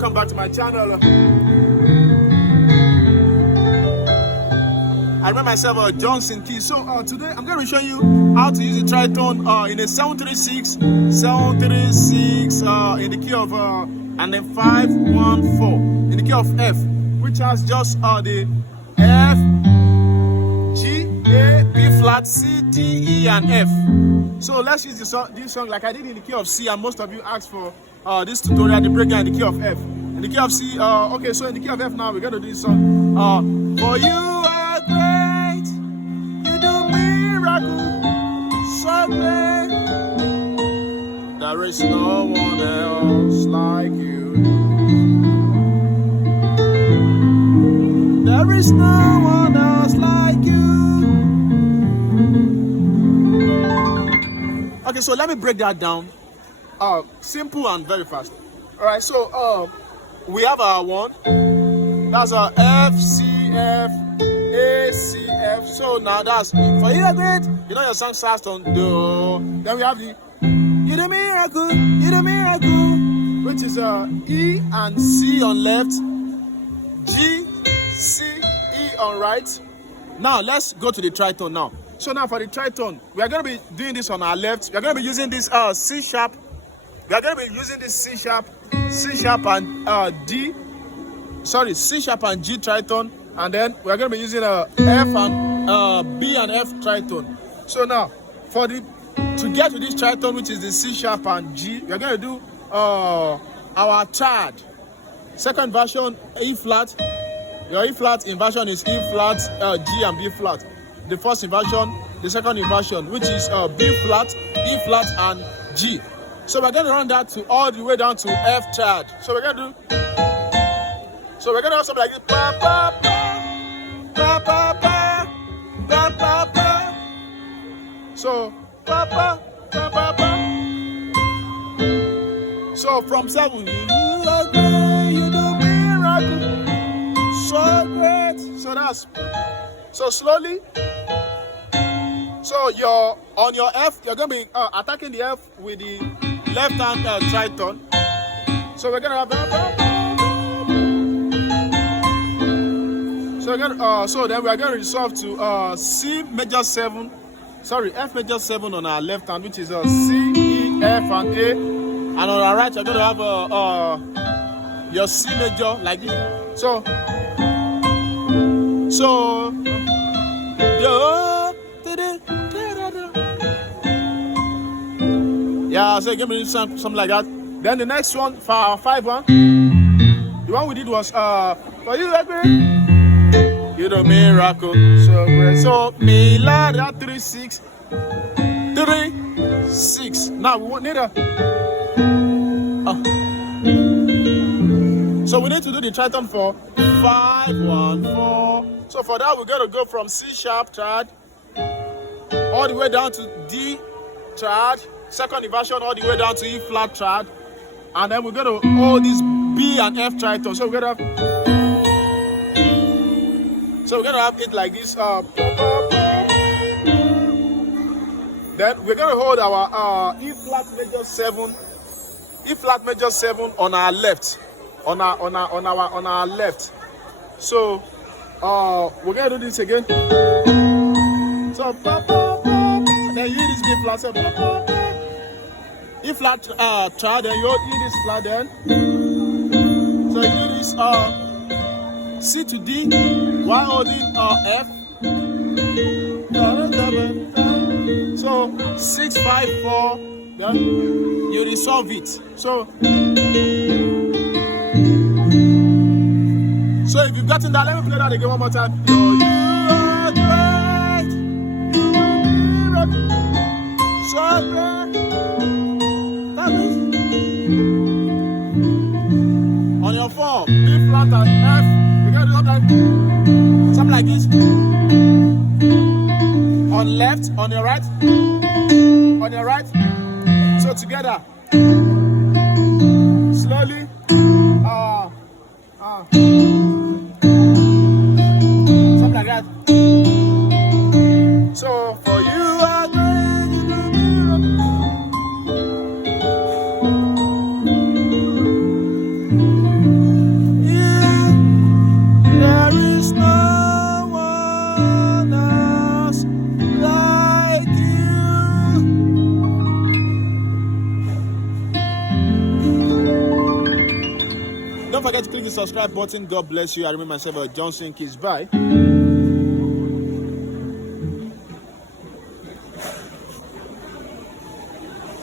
welcome back to my channel. I remember myself Johnsonkeyz. So today I'm going to show you how to use the tritone in a 736 in the key of and then 514 in the key of F, which has just the F, G, A, B flat, C, D, E, and F. So let's use this song like I did in the key of C, and most of you asked for this tutorial, the breakdown in the key of F. In the key of C, okay, so in the key of F now, we're going to do this song. For you are great, you do miracles so great. There is no one else like you. There is no one else like you. Okay, so let me break that down. Simple and very fast. All right, so we have our one. That's our F, C, F, A, C, F. So now that's for you great. You know your song starts on do. Then we have the you the miracle, which is E and C on left, G, C, E on right. Now let's go to the tritone now. So now for the tritone, we are going to be doing this on our left. We are going to be using this C sharp. We are going to be using this C sharp and C sharp and G tritone, and then we are going to be using F and B and F tritone. So now to get to this tritone, which is the C sharp and G, we are going to do our third. Second version, E flat. Your E flat inversion is E flat, G and B flat. The first inversion, the second inversion, which is B flat, E flat, and G. So we're going to run that to all the way down to F chord. So we're going to do. So we're going to have something like this. Pa pa pa, pa pa pa, pa pa pa. So pa pa pa pa pa. So from 7, you are great, you do miracles so great. So that's slowly. So you're on your F, you're going to be attacking the F with the left hand tritone. So we're going to have so then we are going to resolve to C major 7, sorry, F major 7 on our left hand, which is C, E, F, and A. And on our right, you're going to have your C major like this. So yeah, so give me something like that. Then the next one for our 5-1, the one we did was for you agree. You the miracle so great. So me la that 3-6, 3-6. Now we won't need a so we need to do the tritone for 5-1-4. So for that we're gonna go from C sharp chord all the way down to D chord, second inversion all the way down to E flat chord, and then we're gonna hold this B and F tritone. So we're gonna have it like this. Then we're gonna hold our E flat major 7 on our left, on our left. So we're gonna do this again. So then you this B flat 7. E flat chord, then you E this flat then. So you do this C to D while holding F. So 6-5-4. Then you resolve it. So if you've gotten that, let me play that again one more time. You are great, so great. That is on your 4, B flat and F. You gotta do something like this. On left, on your right, So together, slowly. Something like that. So for you are great, you do miracles. forget to click the subscribe button. God bless you. I remain myself, Johnsonkeyz. Bye.